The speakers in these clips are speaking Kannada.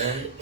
Ơi.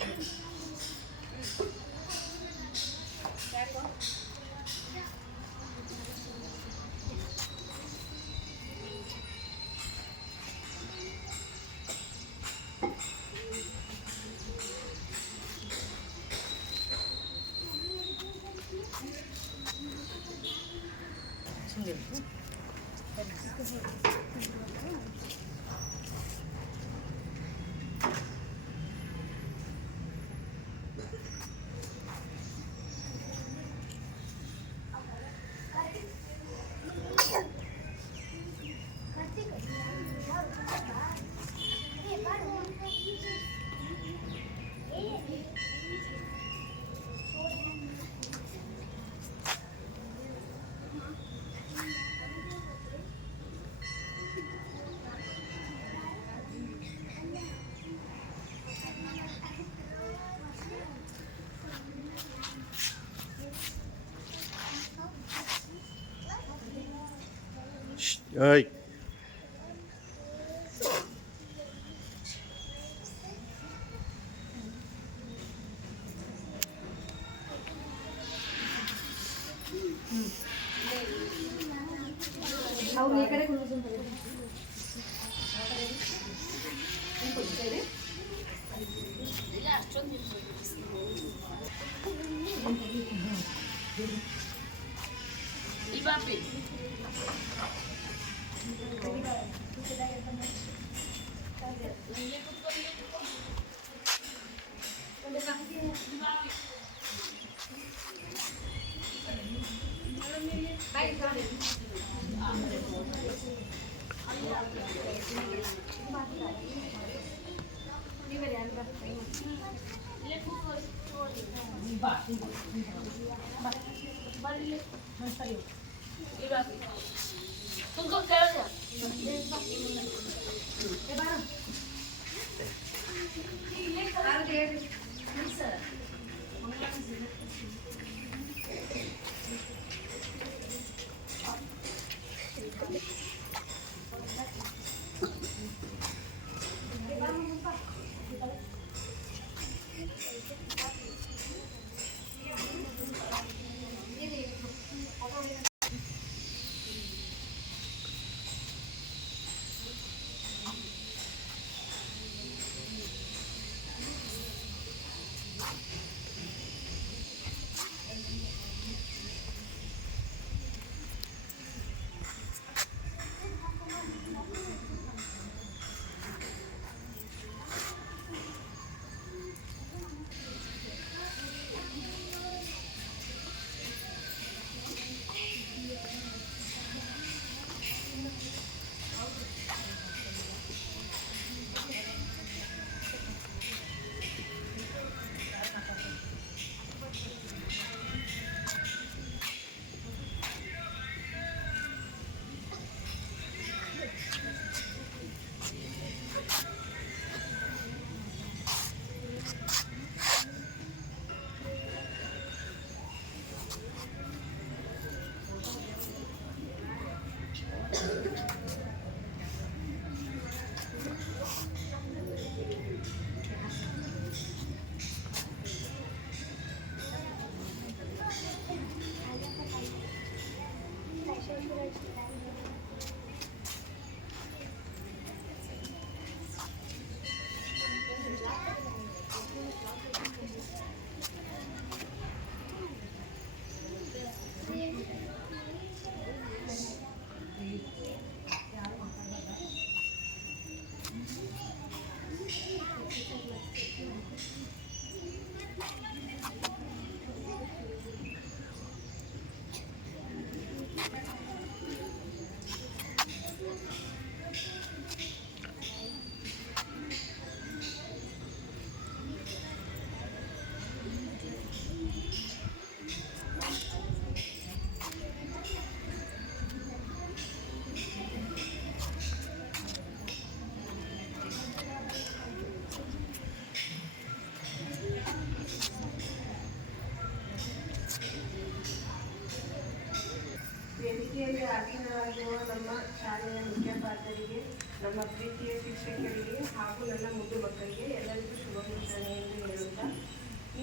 ನನ್ನ ಪ್ರೀತಿಯ ಶಿಕ್ಷಕರಿಗೆ ಹಾಗೂ ನನ್ನ ಮುದ್ದು ಮಕ್ಕಳಿಗೆ ಎಲ್ಲರಿಗೂ ಶುಭ ಮುಂಜಾನೆ ಎಂದು ಹೇಳುತ್ತಾ,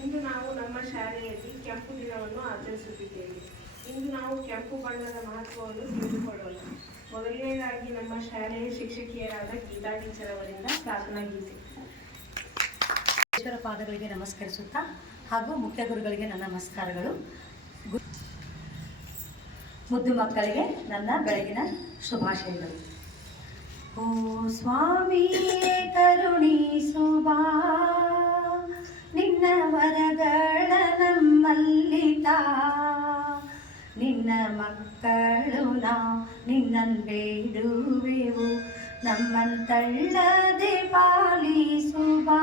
ಇಂದು ನಾವು ನಮ್ಮ ಶಾಲೆಯಲ್ಲಿ ಕೆಂಪು ದಿನವನ್ನು ಆಚರಿಸುತ್ತಿದ್ದೇವೆ. ಇಂದು ನಾವು ಕೆಂಪು ಬಣ್ಣದ ಮಹತ್ವವನ್ನು ತಿಳಿದುಕೊಳ್ಳೋಣ. ಮೊದಲನೇದಾಗಿ ನಮ್ಮ ಶಾಲೆಯ ಶಿಕ್ಷಕಿಯರಾದ ಗೀತಾ ಟೀಚರ್ ಅವರಿಂದ ಪ್ರಾರ್ಥನಾ ಗೀತೆ. ಈಶ್ವರ ಪಾದಗಳಿಗೆ ನಮಸ್ಕರಿಸುತ್ತಾ ಹಾಗೂ ಮುಖ್ಯ ಗುರುಗಳಿಗೆ ನನ್ನ ನಮಸ್ಕಾರಗಳು. ಮುದ್ದು ಮಕ್ಕಳಿಗೆ ನನ್ನ ಬೆಳಗಿನ ಶುಭಾಶಯಗಳು. ಓ ಸ್ವಾಮಿಯೇ ಕರುಣಿಸುವಾ, ನಿನ್ನ ವರಗಳ ನಮ್ಮಲ್ಲಿತಾ, ನಿನ್ನ ಮಕ್ಕಳು ನಾವು ನಿನ್ನನ್ನು ಬೇಡುವೆವು, ನಮ್ಮಂತಳ್ಳದೆ ಪಾಲಿಸುವಾ.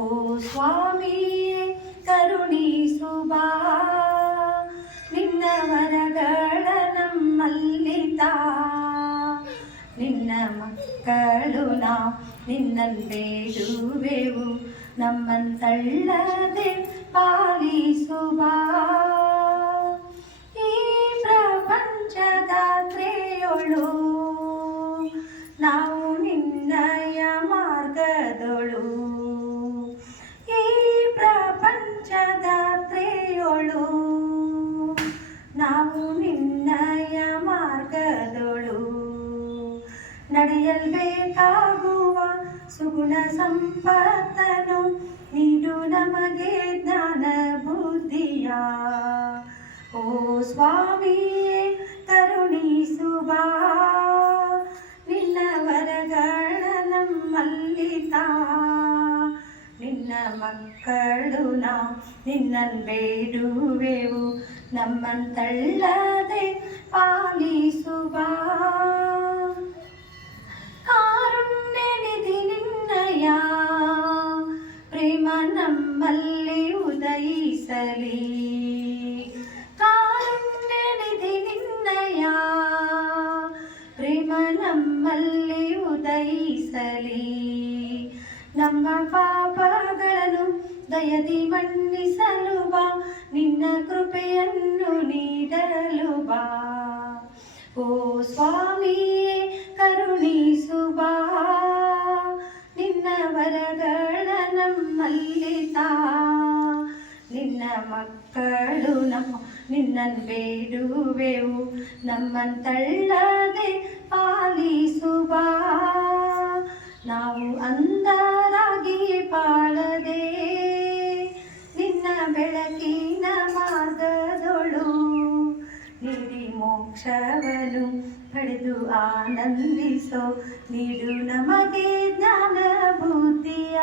ಓ ಸ್ವಾಮಿಯೇ ಕರುಣಿಸುವಾ, ನಿನ್ನ ವರಗಳ ನಮ್ಮಲ್ಲಿತಾ, ನಿನ್ನ ಮಕ್ಕಳು ನಾವು ನಿನ್ನನ್ನು ಬೇಡುವೆವು, ನಮ್ಮಂತಳ್ಳದೆ ಪಾಲಿಸುವಾ. ಈ ಪ್ರಪಂಚದಾತ್ರೆಯೊಳು ನಾವು ನಿನ್ನಯ ಮಾರ್ಗದೊಳು, ಈ ಪ್ರಪಂಚದಾತ್ರೆಯೊಳು ನಾವು ನಿನ್ನಯ ಮಾರ್ಗದೊಳು, ನಡೆಯಲ್ಬೇಕಾಗುವ ಸುಗುಣ ಸಂಪತ್ತನು ನೀಡು ನಮಗೆ ಜ್ಞಾನ ಬುದ್ಧಿಯ. ಓ ಸ್ವಾಮಿಯೇ ಕರುಣಿಸುವಾ, ನಿನ್ನ ವರಗಳ ನಮ್ಮಲ್ಲಿತಾ, ನಿನ್ನ ಮಕ್ಕಳು ನಾವು ನಿನ್ನನ್ನು ಬೇಡುವೆವು, ನಮ್ಮಂತಳ್ಳದೆ ಪಾಲಿಸುವಾ. ಕಾರುಣ್ಯ ನಿಧಿ ನಿನ್ನಯ ಪ್ರೇಮ ನಮ್ಮಲ್ಲಿ ಉದಯಿಸಲಿ, ಕಾರುಣ್ಯ ನಿಧಿ ನಿನ್ನಯ ಪ್ರೇಮ ನಮ್ಮಲ್ಲಿ ಉದಯಿಸಲಿ, ನಮ್ಮ ಪಾಪಗಳನ್ನು ದಯದಿ ಮನ್ನಿಸಲು ಬಾ, ನಿನ್ನ ಕೃಪೆಯನ್ನು ನೀಡಲು ಬಾ. ಓ ಸ್ವಾಮಿಯೇ ಕರುಣಿಸುವಾ, ನಿನ್ನ ವರಗಳ ನಮ್ಮಲ್ಲಿತಾ, ನಿನ್ನ ಮಕ್ಕಳು ನಮ್ಮ ನಿನ್ನನ್ನು ಬೇಡುವೆವು, ನಮ್ಮಂತಳ್ಳದೆ ಪಾಲಿಸುವಾ. ನಾವು ಅಂಧರಾಗಿ ಬಾಳದೆ ನಿನ್ನ ಬೆಳಕಿನ ಮಾರ್ಗದೊಳು ನೀಡಿ ಮೋಕ್ಷವನ್ನು ಪಡೆದು ಆನಂದಿಸೋ, ನೀಡು ನಮಗೆ ಜ್ಞಾನ ಬುದ್ಧಿಯ.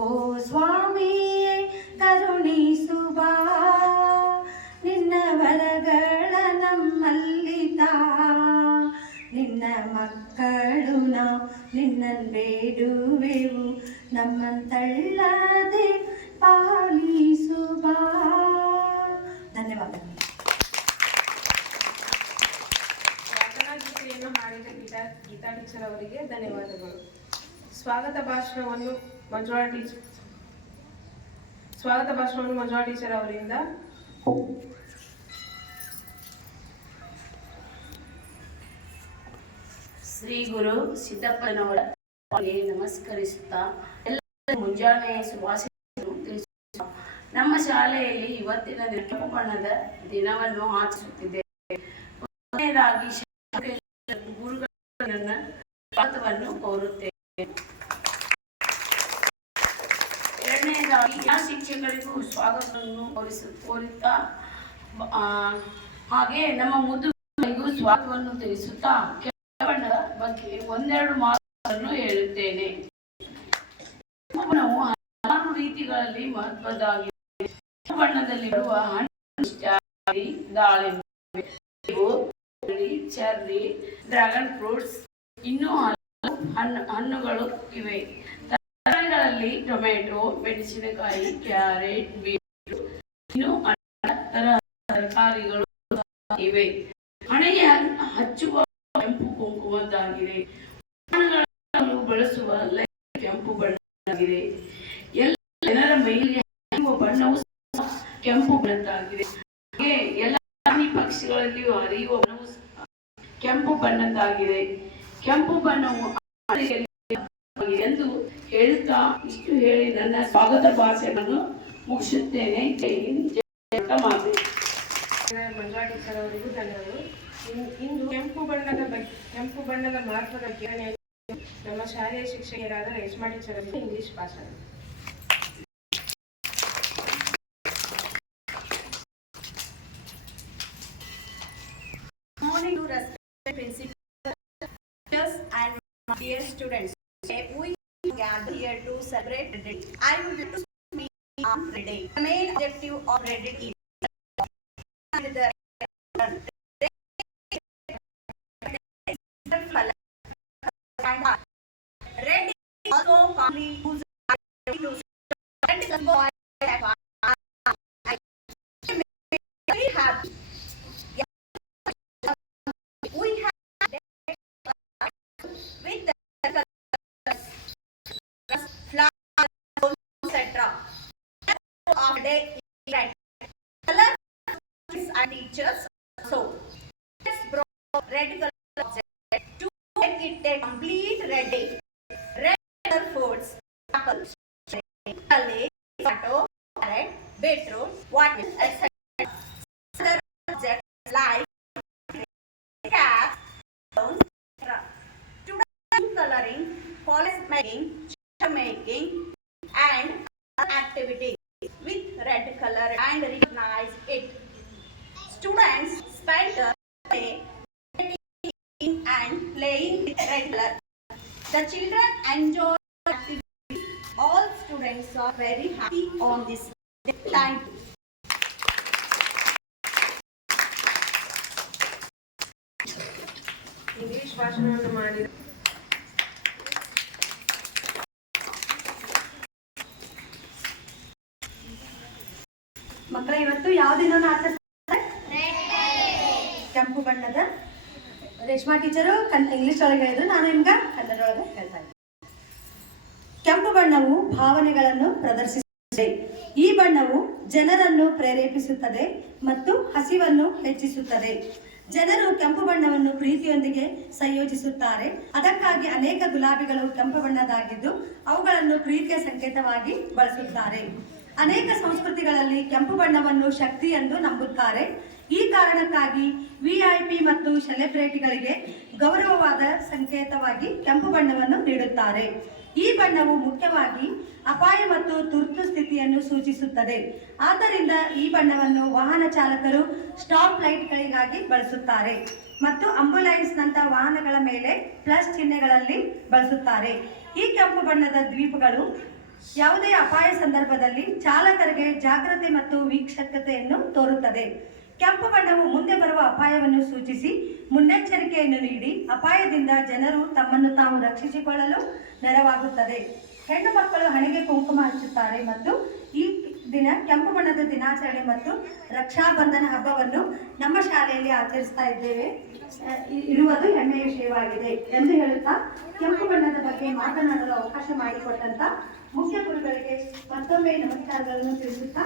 ಓ ಸ್ವಾಮಿಯೇ ಕರುಣಿಸುವಾ, ನಿನ್ನ ವರಗಳ ನಮ್ಮಲ್ಲಿತಾ, ನಿನ್ನ ಮಕ್ಕಳು ನಾವು ನಿನ್ನನ್ನು ಬೇಡುವೆವು, ನಮ್ಮಂತಳ್ಳದೆ ಪಾಲಿಸುವಾ. ಧನ್ಯವಾದಗಳು. ಪ್ರಾರ್ಥನಾ ಗೀತೆಯನ್ನು ಹಾಡಿದ ಗೀತಾ ಟೀಚರ್ ಅವರಿಗೆ ಧನ್ಯವಾದಗಳು. ಸ್ವಾಗತ ಭಾಷಣವನ್ನು ಮಂಜುಳಾ ಟೀಚರ್ ಅವರಿಂದ. ಶ್ರೀ ಗುರು ಸಿದ್ದಪ್ಪನವರ ನಮಸ್ಕರಿಸುತ್ತಾ ಎಲ್ಲ ಮುಂಜಾನೆಯ ಶುಭಾಶಯಗಳನ್ನು ತಿಳಿಸುತ್ತಾ, ನಮ್ಮ ಶಾಲೆಯಲ್ಲಿ ಇವತ್ತಿನ ಕೆಂಪು ಬಣ್ಣದ ದಿನವನ್ನು ಆಚರಿಸುತ್ತಿದ್ದೇವೆ. ಮೊದಲನೇದಾಗಿ ಗುರುಗಳ ಸ್ವಾಗತವನ್ನು ಕೋರುತ್ತೇವೆ. ಎರಡನೇದಾಗಿ ಎಲ್ಲ ಶಿಕ್ಷಕರಿಗೂ ಸ್ವಾಗತವನ್ನು ಕೋರುತ್ತಾ, ಹಾಗೆ ನಮ್ಮ ಮುದ್ದುಗಳಿಗೂ ಸ್ವಾಗತವನ್ನು ತಿಳಿಸುತ್ತಾ ಬಣ್ಣದ ಬಗ್ಗೆ ಒಂದೆರಡು ಮಾತುಗಳನ್ನು ಹೇಳುತ್ತೇನೆ. ನಾವು ಹಲವಾರು ರೀತಿಗಳಲ್ಲಿ ಮಹತ್ವದ್ದಾಗಿದೆ. ಬಣ್ಣದಲ್ಲಿ ಬರುವ ಹಣ್ಣು ದಾಳಿಂಬೆ, ಚೆರ್ರಿ, ಡ್ರ್ಯಾಗನ್ ಫ್ರೂಟ್ಸ್, ಇನ್ನೂ ಹಲವು ಹಣ್ಣುಗಳು ಇವೆ. ತರಕಾರಿಗಳಲ್ಲಿ ಟೊಮೆಟೊ, ಮೆಣಸಿನಕಾಯಿ, ಕ್ಯಾರೆಟ್, ಬೀಟ್ರೂಟ್, ಇನ್ನೂ ತರಹ ತರಕಾರಿಗಳು ಇವೆ. ಹಣೆಗೆ ಹಚ್ಚುವ ಕೆಂಪು ಕುಂಕುಮದ್ದಾಗಿದೆ. ಬಳಸುವ ಕೆಂಪು ಬಣ್ಣವಾಗಿದೆ. ಎಲ್ಲ ಜನರ ಮೈಗೆ ಹರಿಯುವ ಬಣ್ಣವು ಕೆಂಪು ಬಣ್ಣದ್ದಾಗಿದೆ. ಹಾಗೆ ಎಲ್ಲ ಪಕ್ಷಿಗಳಲ್ಲಿಯೂ ಹರಿಯುವ ಬಣ್ಣವು ಕೆಂಪು ಬಣ್ಣದ್ದಾಗಿದೆ. ಕೆಂಪು ಬಣ್ಣವು ಎಂದು ಹೇಳುತ್ತಾ ಇಷ್ಟು ಹೇಳಿ ನನ್ನ ಸ್ವಾಗತ ಭಾಷಣವನ್ನು ಮುಗಿಸುತ್ತೇನೆ. ಜೈ ಹಿಂದ್, ಜೈ ಮಾತೆ. ಮಂಜುಳಾ ಟೀಚರ್ ಅವರಿಗೂ ಧನ್ಯವಾದಗಳು. ಇಂದು ಕೆಂಪು ಬಣ್ಣದ ಮಹತ್ವದ ಬಗ್ಗೆ ನಮ್ಮ ಶಾಲೆಯ ಶಿಕ್ಷಕಿಯರಾದ ರೇಷ್ಮಾ ಟೀಚರ್ ಅವರಿಗೆ ಇಂಗ್ಲಿಷ್ ಭಾಷಣ. Morning to respected principals and dear students. We gather here to celebrate the day. I would like to speak on the day. The main objective of Reddit is the Reddit also commonly used to we have with the flowers, etc. Of day event. Color and teachers. So let's draw red color object to make it a complete red day. Red color foods, apple, cabbage, tomato, carrot, beetroot, watermelon, etc. Other objects like cap, etc. Student coloring, policy making, picture making, and other activities with red color and recognize it. Students spend the day painting and playing with red color. The children enjoy activities. All students are very happy on this day. Thank you. English ಭಾಷಣವನ್ನು ಮಾಡಿದ ಮಕ್ಕಳ ಇವತ್ತು ಯಾವ ದಿನವನ್ನು ಆಚರಿಸ್ತಾರೆ? ಕೆಂಪು ಬಣ್ಣದ. ರೇಷ್ಮಾ ಟೀಚರು ಇಂಗ್ಲಿಷ್ ಒಳಗೆ ಹೇಳಿದ್ರು, ನಾನು ನಿಮ್ಗೆ ಕನ್ನಡ ಒಳಗೆ ಹೇಳ್ತಾ ಇದ್ದೀನಿ. ಕೆಂಪು ಬಣ್ಣವು ಭಾವನೆಗಳನ್ನು ಪ್ರದರ್ಶಿಸುತ್ತದೆ. ಈ ಬಣ್ಣವು ಜನರನ್ನು ಪ್ರೇರೇಪಿಸುತ್ತದೆ ಮತ್ತು ಹಸಿವನ್ನು ಹೆಚ್ಚಿಸುತ್ತದೆ. ಜನರು ಕೆಂಪು ಬಣ್ಣವನ್ನು ಪ್ರೀತಿಯೊಂದಿಗೆ ಸಂಯೋಜಿಸುತ್ತಾರೆ. ಅದಕ್ಕಾಗಿ ಅನೇಕ ಗುಲಾಬಿಗಳು ಕೆಂಪು ಬಣ್ಣದಾಗಿದ್ದು ಅವುಗಳನ್ನು ಪ್ರೀತಿಯ ಸಂಕೇತವಾಗಿ ಬಳಸುತ್ತಾರೆ. ಅನೇಕ ಸಂಸ್ಕೃತಿಗಳಲ್ಲಿ ಕೆಂಪು ಬಣ್ಣವನ್ನು ಶಕ್ತಿ ಎಂದು ನಂಬುತ್ತಾರೆ. ಈ ಕಾರಣಕ್ಕಾಗಿ VIP ಮತ್ತು ಸೆಲೆಬ್ರಿಟಿಗಳಿಗೆ ಗೌರವವಾದ ಸಂಕೇತವಾಗಿ ಕೆಂಪು ಬಣ್ಣವನ್ನು ನೀಡುತ್ತಾರೆ. ಈ ಬಣ್ಣವು ಮುಖ್ಯವಾಗಿ ಅಪಾಯ ಮತ್ತು ತುರ್ತು ಸ್ಥಿತಿಯನ್ನು ಸೂಚಿಸುತ್ತದೆ. ಆದ್ದರಿಂದ ಈ ಬಣ್ಣವನ್ನು ವಾಹನ ಚಾಲಕರು ಸ್ಟಾಪ್ ಲೈಟ್ಗಳಿಗಾಗಿ ಬಳಸುತ್ತಾರೆ ಮತ್ತು ಆಂಬ್ಯುಲೆನ್ಸ್ನಂತಹ ವಾಹನಗಳ ಮೇಲೆ ಪ್ಲಸ್ ಚಿಹ್ನೆಗಳಲ್ಲಿ ಬಳಸುತ್ತಾರೆ. ಈ ಕೆಂಪು ಬಣ್ಣದ ದ್ವೀಪಗಳು ಯಾವುದೇ ಅಪಾಯ ಸಂದರ್ಭದಲ್ಲಿ ಚಾಲಕರಿಗೆ ಜಾಗೃತಿ ಮತ್ತು ವೀಕ್ಷಕತೆಯನ್ನು ತೋರುತ್ತದೆ. ಕೆಂಪು ಬಣ್ಣವು ಮುಂದೆ ಬರುವ ಅಪಾಯವನ್ನು ಸೂಚಿಸಿ ಮುನ್ನೆಚ್ಚರಿಕೆಯನ್ನು ನೀಡಿ ಅಪಾಯದಿಂದ ಜನರು ತಮ್ಮನ್ನು ತಾವು ರಕ್ಷಿಸಿಕೊಳ್ಳಲು ನೆರವಾಗುತ್ತದೆ. ಹೆಣ್ಣು ಮಕ್ಕಳು ಹಣೆಗೆ ಕುಂಕುಮ ಹಚ್ಚುತ್ತಾರೆ ಮತ್ತು ಈ ದಿನ ಕೆಂಪು ಬಣ್ಣದ ದಿನಾಚರಣೆ ಮತ್ತು ರಕ್ಷಾಬಂಧನ ಹಬ್ಬವನ್ನು ನಮ್ಮ ಶಾಲೆಯಲ್ಲಿ ಆಚರಿಸ್ತಾ ಇದ್ದೇವೆ ಇರುವುದು ಹೆಮ್ಮೆಯ ವಿಷಯವಾಗಿದೆ ಎಂದು ಹೇಳುತ್ತಾ ಕೆಂಪು ಬಣ್ಣದ ಬಗ್ಗೆ ಮಾತನಾಡಲು ಅವಕಾಶ ಮಾಡಿಕೊಟ್ಟಂತ ಮುಖ್ಯ ಗುರುಗಳಿಗೆ ಮತ್ತೊಮ್ಮೆ ನಮಸ್ಕಾರಗಳನ್ನು ತಿಳಿಸುತ್ತಾ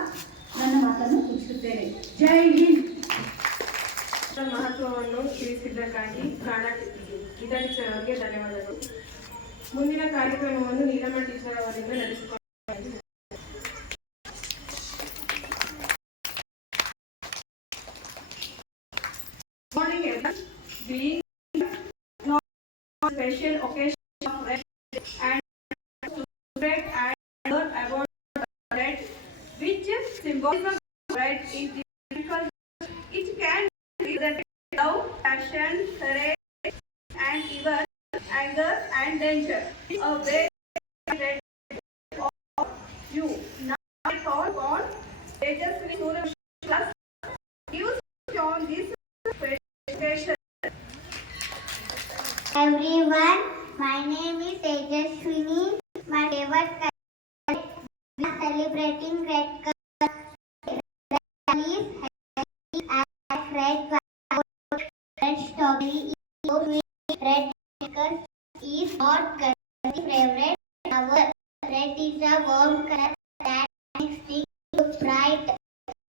ನನ್ನ ಮಾತನ್ನು ಮುಗಿಸುತ್ತೇನೆ. ಜೈ ಹಿಂದ್. ಮಹತ್ವವನ್ನು ತಿಳಿಸಿದ್ದಕ್ಕಾಗಿ ಗೀತಾ ಟೀಚರ್ ಅವರಿಗೆ ಧನ್ಯವಾದಗಳು. ಮುಂದಿನ ಕಾರ್ಯಕ್ರಮವನ್ನು ನೀಲಮ್ಮ ಟೀಚರ್ ಅವರಿಂದ ನಡೆಸಿಕೊಳ್ಳಲಾಗಿದೆ. Being not special occasion of red and to spread and learn about red, which symbolism of red is difficult. It can represent love, passion, courage, and even anger and danger. A very red of you. Now I call on Tejaswini Surya class used on this presentation. Everyone, my name is Tejaswini. My favorite color. We are celebrating red color. Red is happy and red flower. Red strawberry is so sweet. Red because is not girl's favorite flower. Red is a warm color that makes things look bright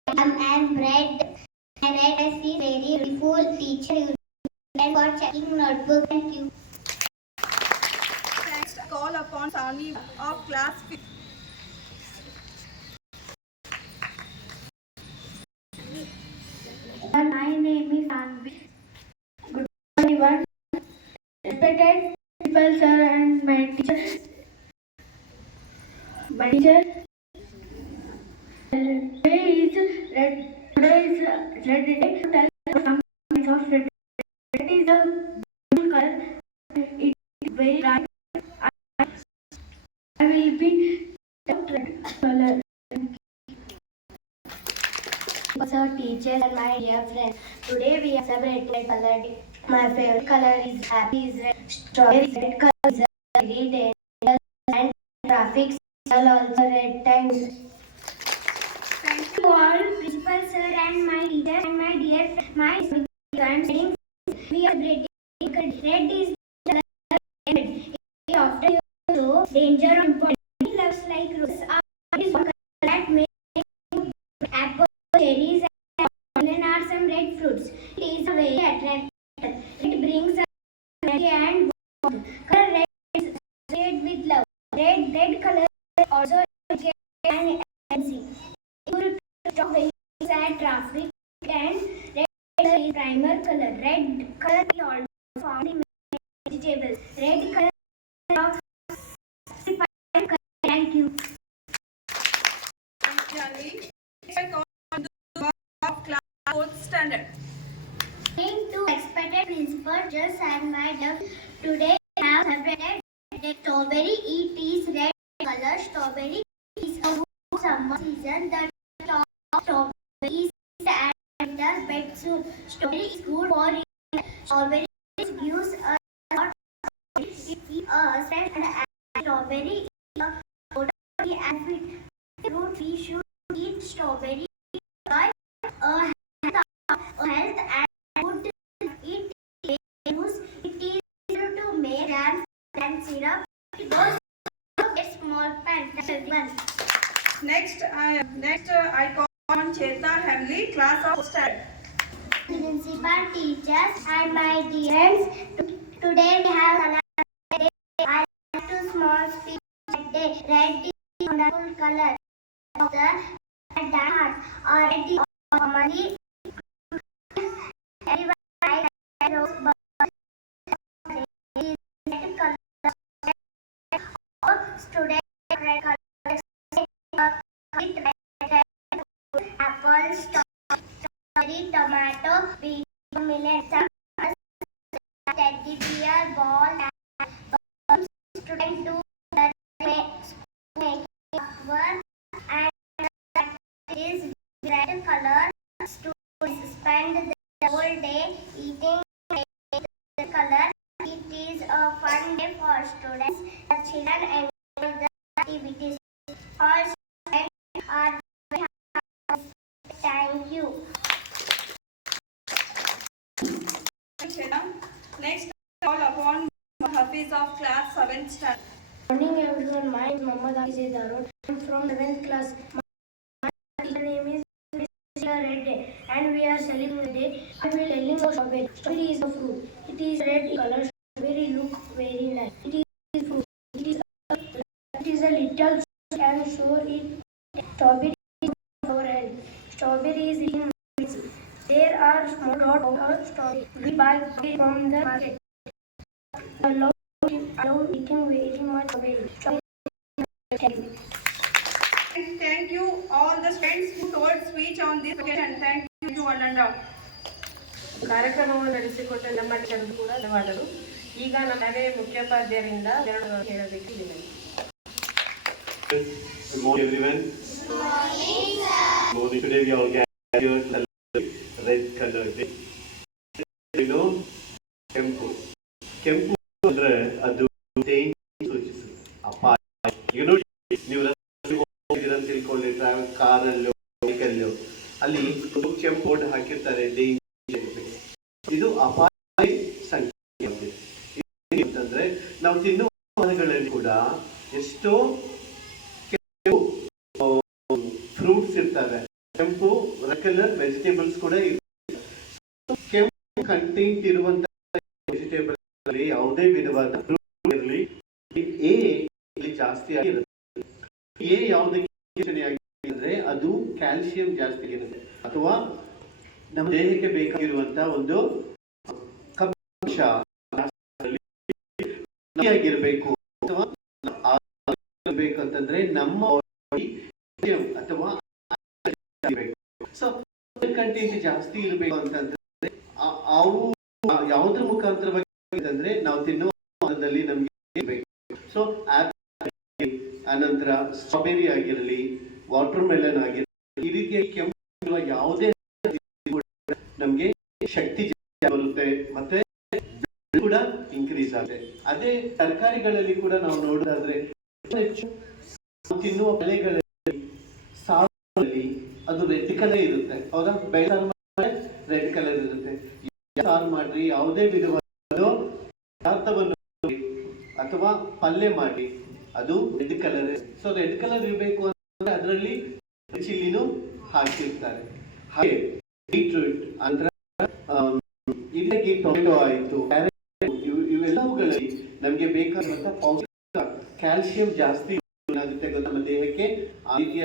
and red. Red is very beautiful. Teacher and for checking notebook. Thank you. Next, call upon Sani of class 5th. My name is Anvi. Good morning, everyone. Respected principal sir and my teacher. My teacher. Today is red. Today is red day. To tell some things of red. Red is a blue color. It is very bright. I will be red color. Sir, teachers, and my dear friends. Today we are celebrating color day. My favorite color is happy is red. Strawberry is red color is very dangerous and traffic signal also red. Thank you. Thank you all, principal sir and my teacher and my dear friends. My I'm saying we are celebrating red is the color red. It often so danger or important. It looks like roses are is one color that makes apple, cherries, and are some red fruits. It is a very attractive. It brings us energy and warmth. Color red is associated with love. Red color also indicates an energy. It will stop vehicles at traffic, and red color is primer color. Red color is also found in vegetables. Red color of color. Thank you. Thank you, Ali. Next, I call on the of class 4th standard. Thank to expected principal just and my dog. Today we have celebrated the strawberry. It is red color. Strawberry is a good summer season. The strawberry is and the bed soon. Strawberry is good for it. Strawberry gives us a lot of strength and strawberry is a totally and fruit. We should eat strawberry. Health and good it use it is to make jam and syrup. Those get small pants. Next, I call on Cheta Henley, class of standard. Principal, teachers, and my dear friends. Today we have another day. I like to small speak day. Red is wonderful color of the heart. Or red is commonly everyone likes rose but red color. Student red color. Apple, strawberry, tomato, peach, millet, teddy bear, ball, and student do the making work and is red color. Students spend the whole day eating red color. It is a fun day for students. The children enjoy the activities. All students are very happy. Thank you. Next, call upon Hafiz of class 7th standard. Good morning everyone, my name is Muhammad Hafiz Darun. I am from 7th class. My teacher name is Red Day and we are celebrating the day. I will tell you about strawberry. Strawberry is a fruit. It is red in color. Strawberry look very nice. It is fruit. It is a little fruit and so it strawberry is our health. Strawberry is eating medicine. There are small dots of strawberry. We buy it from the market. I love eating very much strawberry. Thank you. Thank you all the students who told speech on this occasion. Thank you all and all. ಕಾರ್ಯಕ್ರಮವನ್ನು ನಡೆಸಿಕೊಟ್ಟ ನಮ್ಮ ಟೀಚರ್ಗೂ ಕೂಡ ಧನ್ಯವಾದಗಳು. ಈಗ ನಮ್ಮ ಮುಖ್ಯೋಪಾಧ್ಯಾಯರಿಂದ ಎರಡು ಹೇಳಬೇಕಿದೆ. Good morning, everyone. Good morning. Today we all gathered here to celebrate red color day. You know, ಕೆಂಪು ಅಂದ್ರೆ ಅದು ಸೂಚಿಸುತ್ತೆ ಅಪಾಯ. ಈಗ ನೋಡಿ, ನೀವು ಹೋಗಿದ್ದೀರ ಅಂತ ತಿಳ್ಕೊಳ್ಳಿ, ಟ್ರಾವೆಲ್ ಕಾರಲ್ಲೋ ಬೈಕಲ್ಲೋ, ಅಲ್ಲಿ ಕೆಂಪು ಬೋರ್ಡ್ ಹಾಕಿರ್ತಾರೆ ಡೇಂಜರ್. ಇದು ಅಪಾಯ ಸಂಖ್ಯೆ ಅಂತಂದ್ರೆ ನಾವು ತಿನ್ನುವ ಆಹಾರಗಳಲ್ಲಿ ಕೂಡ ಎಷ್ಟೋ ಫ್ರೂಟ್ಸ್ ಇರ್ತವೆ, ಕೆಂಪು ರೆಗ್ಯುಲರ್ ವೆಜಿಟೇಬಲ್ಸ್ ಕೂಡ ಇರ್ತವೆ. ಕೆಂಪು ಕಂಟೆಂಟ್ ಇರುವಂತ ಯಾವುದೇ ವಿಧವಾದ ಇರಲಿ ಎ ಇಲ್ಲಿ ಜಾಸ್ತಿ ಆಗಿರುತ್ತೆ. ಎ ಯಾವುದಕ್ಕೆ ಅಂದ್ರೆ ಅದು ಕ್ಯಾಲ್ಸಿಯಂ ಜಾಸ್ತಿ ಇರುತ್ತೆ ಅಥವಾ ನಮ್ಮ ದೇಹಕ್ಕೆ ಬೇಕಾಗಿರುವಂತಹ ಒಂದು ಕಬ್ಬಿಣಾಂಶ ಆಗಿರ್ಬೇಕು ಅಥವಾ ಬೇಕಂತಂದ್ರೆ ನಮ್ಮ ಅಥವಾ ಸೊ ಕಂಟೆಂಟ್ ಜಾಸ್ತಿ ಇರಬೇಕು ಅಂತಂದ್ರೆ ಅವು ಯಾವುದ್ರ ಮುಖಾಂತರವಾಗಿ ಅಂದ್ರೆ ನಾವು ತಿನ್ನುವ ನಮ್ಗೆ ಬೇಕು. ಸೊ ಅನಂತರ ಸ್ಟ್ರಾಬೆರಿ ಆಗಿರಲಿ, ವಾಟರ್ ಮೆಲನ್ ಆಗಿರಲಿ, ಈ ರೀತಿಯ ಕೆಂಪು ಯಾವುದೇ ನಮ್ಗೆ ಶಕ್ತಿ ಬರುತ್ತೆ ಮತ್ತೆ ಕೂಡ ಇನ್ಕ್ರೀಸ್ ಆಗುತ್ತೆ. ಅದೇ ತರಕಾರಿಗಳಲ್ಲಿ ಕೂಡ ನಾವು ನೋಡೋದಾದ್ರೆ ತಿನ್ನುವ ಬೆಳೆಗಳಲ್ಲಿ ಸಾರಲ್ಲಿ ಅದು ರೆಡ್ ಕಲರ್ ಇರುತ್ತೆ, ಹೌದಾ? ಬೆಳೆ ರೆಡ್ ಕಲರ್ ಇರುತ್ತೆ. ಸಾರು ಮಾಡ್ರಿ, ಯಾವುದೇ ವಿಧವಾದ ಪದಾರ್ಥವನ್ನು ಅಥವಾ ಪಲ್ಯ ಮಾಡಿ ಅದು red colour. So red colour ಇರಬೇಕು ಅಂದ್ರೆ ಅದರಲ್ಲಿ ಚಿಲ್ಲಿನೂ ಹಾಕಿರ್ತಾರೆ. ಹಾಗೆ ಬೀಟ್ರೂಟ್ ಅಂದ್ರೆ ಇದಕ್ಕೆ ಟೊಮೆಟೊ ಆಯಿತು, ಇವೆಲ್ಲವುಗಳಲ್ಲಿ ನಮ್ಗೆ ಬೇಕಾಗಿರುವಂತಹ ಪೌಷ್ಟಿಕ ಕ್ಯಾಲ್ಸಿಯಂ ಜಾಸ್ತಿ ಏನಾಗುತ್ತೆ ಗೊತ್ತಾ ನಮ್ಮ ದೇಹಕ್ಕೆ. ಆ ರೀತಿಯ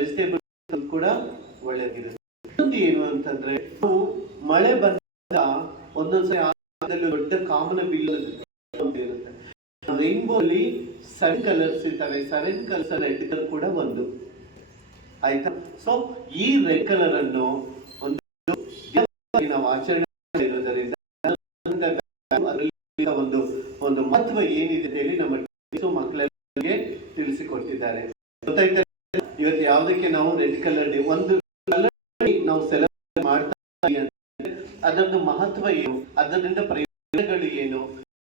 ವೆಜಿಟೇಬಲ್ ಕೂಡ ಒಳ್ಳೆದಿರುತ್ತೆ. ಇನ್ನೊಂದು ಏನು ಅಂತಂದ್ರೆ ಮಳೆ ಬಂದ ಒಂದೊಂದ್ಸರಿ ದೊಡ್ಡ ಕಾಮನ ಬಿಲ್ಲು ಇರುತ್ತೆ. ರೈನ್ಬೋ ಅಲ್ಲಿ ಸನ್ ಕಲರ್ಸ್ ಇರ್ತವೆ, ಸೆವೆನ್ ಕಲರ್ಸ್ ರೆಡ್ ಕಲರ್ ಕೂಡ ಒಂದು, ಆಯ್ತಾ? ಸೊ ಈ ರೆಡ್ ಕಲರ್ ಅನ್ನು ಒಂದು ನಾವು ಆಚರಣೆ ಇರೋದರಿಂದ ಒಂದು ಒಂದು ಮಹತ್ವ ಏನಿದೆ ಹೇಳಿ ನಮ್ಮ ಮಕ್ಕಳಿಗೆ ತಿಳಿಸಿಕೊಟ್ಟಿದ್ದಾರೆ. ಗೊತ್ತಾಯ್ತಾ? ಇವತ್ತು ಯಾವುದಕ್ಕೆ ನಾವು ರೆಡ್ ಕಲರ್ ಡೇ ಒಂದು ನಾವು ಸೆಲೆಬ್ರೇಟ್ ಮಾಡ್ತಾ ಅದರ ಮಹತ್ವ ಏನು, ಅದರಿಂದ ಪ್ರಯೋಜನಗಳು ಏನು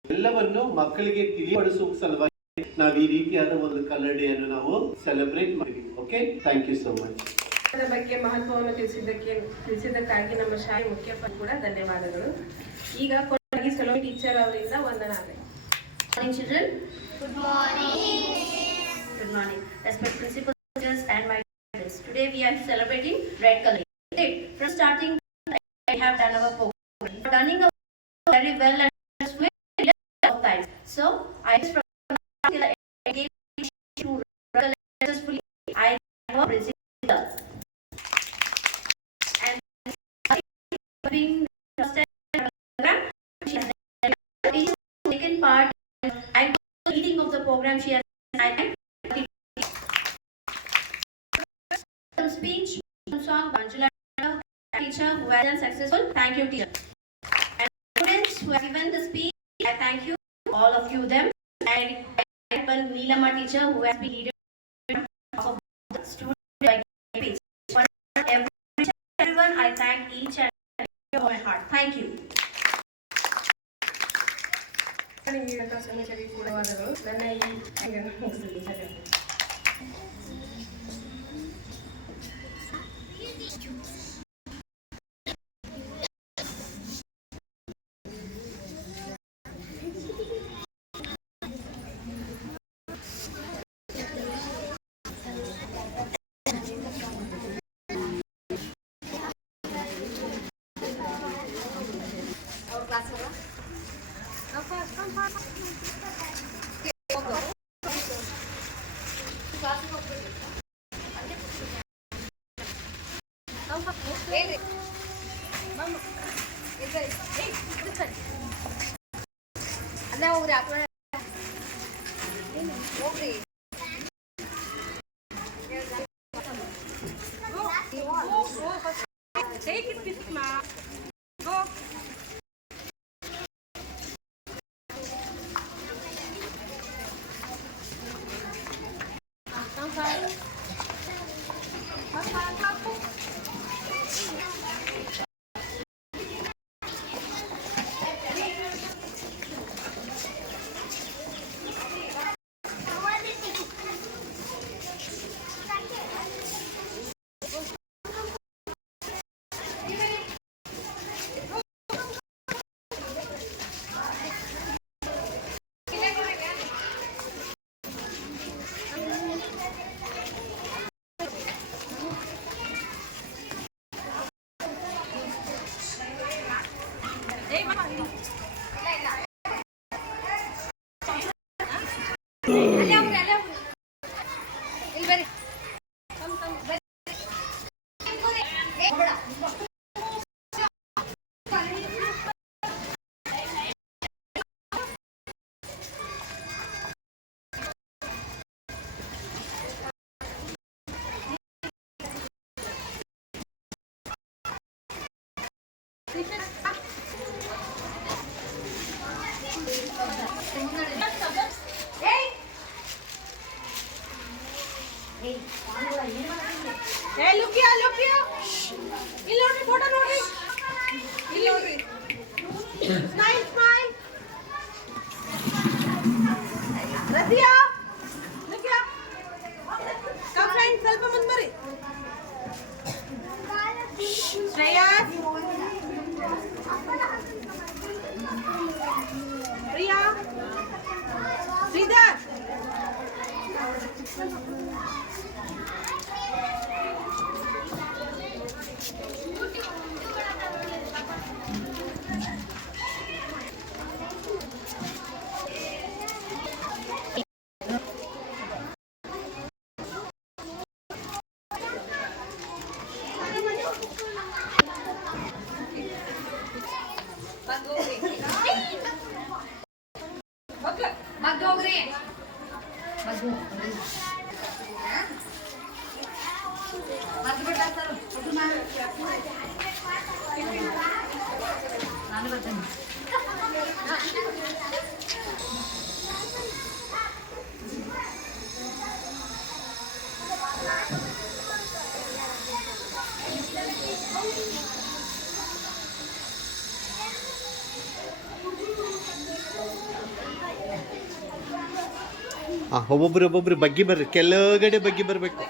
ಎಲ್ಲವನ್ನು ಮಕ್ಕಳಿಗೆ ತಿಳಿಪಡಿಸುವ ಸಲುವಾಗಿ ನಾವು ಈ ರೀತಿಯಾದ ಒಂದು ಕಲರ್ ಡೇ ಅನ್ನು ನಾವು ಸೆಲೆಬ್ರೇಟ್ ಮಾಡಿದ್ವಿ. Okay, thank you so much. ಅದರ ಬಗ್ಗೆ ಮಹತ್ವವನ್ನು ತಿಳಿಸಿದ್ದಕ್ಕಾಗಿ ನಮ್ಮ ಶಾಲೆ ಮುಖ್ಯಸ್ಥರು ಕೂಡ ಧನ್ಯವಾದಗಳು. ಈಗ ಕೊನೆಯಾಗಿ ಸಲೋ ಟೀಚರ್ ಅವರಿಂದ ವಂದನಾಗಲಿ. Morning children. Good morning. Good morning. Respect principal teachers and my friends. Today we are celebrating red color. From starting I have done our program. Running very well and times. So I just successfully I have principal and being taken part and leading of the program she has some speech, some song, Manjula teacher who has been successful. Thank you teacher. And students who have given the speech, I thank you all of you them. And Neelama teacher who has been leader of the student by speech. For everyone I thank each and every of my heart. Thank you. ಸಮಾಚಾರ ಕೂಡವಾದಗಳು. ನನ್ನ ಈ ಮುಗಿಸ್ತೀನಿ. ಅಲ್ಲೇ ಹೋಗ್ರಿ ಆ ಕಡೆ ಹೋಗ್ರಿ. Take it with ma. Go. ಒಬ್ಬೊಬ್ರು ಬಗ್ಗಿ ಬರ್ರಿ, ಕೆಳಗಡೆ ಬಗ್ಗಿ ಬರಬೇಕು.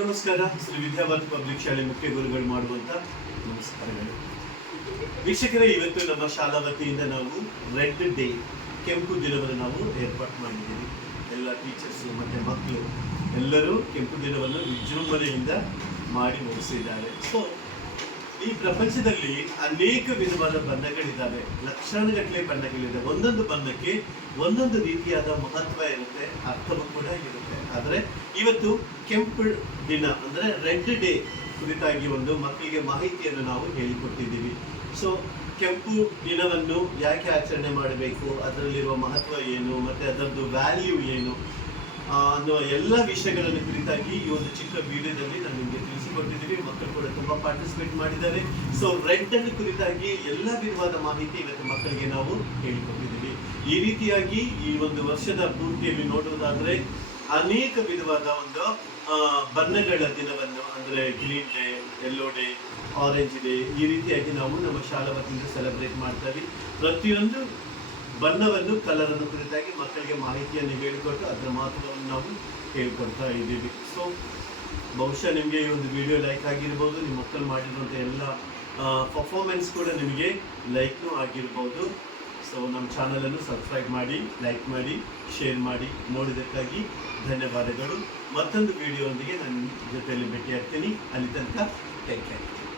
ನಮಸ್ಕಾರ. ಶ್ರೀ ವಿದ್ಯಾಭಾರತಿ ಪಬ್ಲಿಕ್ ಶಾಲೆ ಮುಖ್ಯ ಗುರುಗಳು ಮಾಡುವಂತ ನಮಸ್ಕಾರಗಳು. ವೀಕ್ಷಕರೇ, ಇವತ್ತು ನಮ್ಮ ಶಾಲಾ ವತಿಯಿಂದ ನಾವು ರೆಡ್ ಡೇ, ಕೆಂಪು ದಿನವನ್ನು ನಾವು ಏರ್ಪಾಟ್ ಮಾಡಿದ್ದೀವಿ. ಎಲ್ಲ ಟೀಚರ್ಸು ಮತ್ತು ಮಕ್ಕಳು ಎಲ್ಲರೂ ಕೆಂಪು ದಿನವನ್ನು ವಿಜೃಂಭಣೆಯಿಂದ ಮಾಡಿ ಮುಗಿಸಿದ್ದಾರೆ. ಸೊ ಈ ಪ್ರಪಂಚದಲ್ಲಿ ಅನೇಕ ವಿಧವಾದ ಬಣ್ಣಗಳಿದ್ದಾವೆ, ಲಕ್ಷಾನುಗಟ್ಟಲೆ ಬಣ್ಣಗಳಿದೆ. ಒಂದೊಂದು ಬಣ್ಣಕ್ಕೆ ಒಂದೊಂದು ರೀತಿಯಾದ ಮಹತ್ವ ಇರುತ್ತೆ, ಅರ್ಥವೂ ಕೂಡ ಇರುತ್ತೆ. ಆದರೆ ಇವತ್ತು ಕೆಂಪು ದಿನ ಅಂದರೆ ರೆಡ್ ಡೇ ಕುರಿತಾಗಿ ಒಂದು ಮಕ್ಕಳಿಗೆ ಮಾಹಿತಿಯನ್ನು ನಾವು ಹೇಳಿಕೊಟ್ಟಿದ್ದೀವಿ. ಸೊ ಕೆಂಪು ದಿನವನ್ನು ಯಾಕೆ ಆಚರಣೆ ಮಾಡಬೇಕು, ಅದರಲ್ಲಿರುವ ಮಹತ್ವ ಏನು ಮತ್ತು ಅದರದ್ದು ವ್ಯಾಲ್ಯೂ ಏನು ಅನ್ನುವ ಎಲ್ಲ ವಿಷಯಗಳನ್ನು ಕುರಿತಾಗಿ ಈ ಒಂದು ಚಿಕ್ಕ ವಿಡಿಯೋದಲ್ಲಿ ನಾನು ನಿಮಗೆ ತಿಳಿಸಿಕೊಟ್ಟಿದ್ದೀವಿ. ಮಕ್ಕಳು ಕೂಡ ತುಂಬ ಪಾರ್ಟಿಸಿಪೇಟ್ ಮಾಡಿದ್ದಾರೆ. ಸೊ ರೆಡ್ ಅನ್ನು ಕುರಿತಾಗಿ ಎಲ್ಲ ವಿಧವಾದ ಮಾಹಿತಿ ಇವತ್ತು ಮಕ್ಕಳಿಗೆ ನಾವು ಹೇಳಿಕೊಟ್ಟಿದ್ದೀವಿ. ಈ ರೀತಿಯಾಗಿ ಈ ಒಂದು ವರ್ಷದ ಪೂರ್ತಿಯಲ್ಲಿ ನೋಡುವುದಾದರೆ ಅನೇಕ ವಿಧವಾದ ಒಂದು ಬಣ್ಣಗಳ ದಿನವನ್ನು ಅಂದರೆ green day, yellow day, orange day, ಈ ರೀತಿಯಾಗಿ ನಾವು ನಮ್ಮ ಶಾಲಾ ವತಿಯಿಂದ ಸೆಲೆಬ್ರೇಟ್ ಮಾಡ್ತೀವಿ. ಪ್ರತಿಯೊಂದು ಬಣ್ಣವನ್ನು, ಕಲರನ್ನು ಕುರಿತಾಗಿ ಮಕ್ಕಳಿಗೆ ಮಾಹಿತಿಯನ್ನು ಹೇಳಿಕೊಟ್ಟು ಅದರ ಮಹತ್ವವನ್ನು ನಾವು ಹೇಳ್ಕೊಡ್ತಾ ಇದ್ದೀವಿ. ಸೊ ಬಹುಶಃ ನಿಮಗೆ ಈ ಒಂದು ವಿಡಿಯೋ ಲೈಕ್ ಆಗಿರ್ಬೋದು, ನಿಮ್ಮ ಮಕ್ಕಳು ಮಾಡಿರುವಂಥ ಎಲ್ಲ ಪರ್ಫಾರ್ಮೆನ್ಸ್ ಕೂಡ ನಿಮಗೆ ಲೈಕ್ನೂ ಆಗಿರ್ಬೋದು. ಸೊ ನಮ್ಮ ಚಾನಲನ್ನು ಸಬ್ಸ್ಕ್ರೈಬ್ ಮಾಡಿ, ಲೈಕ್ ಮಾಡಿ, ಶೇರ್ ಮಾಡಿ. ನೋಡಿದ್ದಕ್ಕಾಗಿ ಧನ್ಯವಾದಗಳು. ಮತ್ತೊಂದು ವಿಡಿಯೋದೊಂದಿಗೆ ನನ್ನ ಜೊತೆಯಲ್ಲಿ ಭೇಟಿ ಆಗ್ತೀನಿ. ಅಲ್ಲಿ ತನಕ ಟೇಕ್ ಕೇರ್.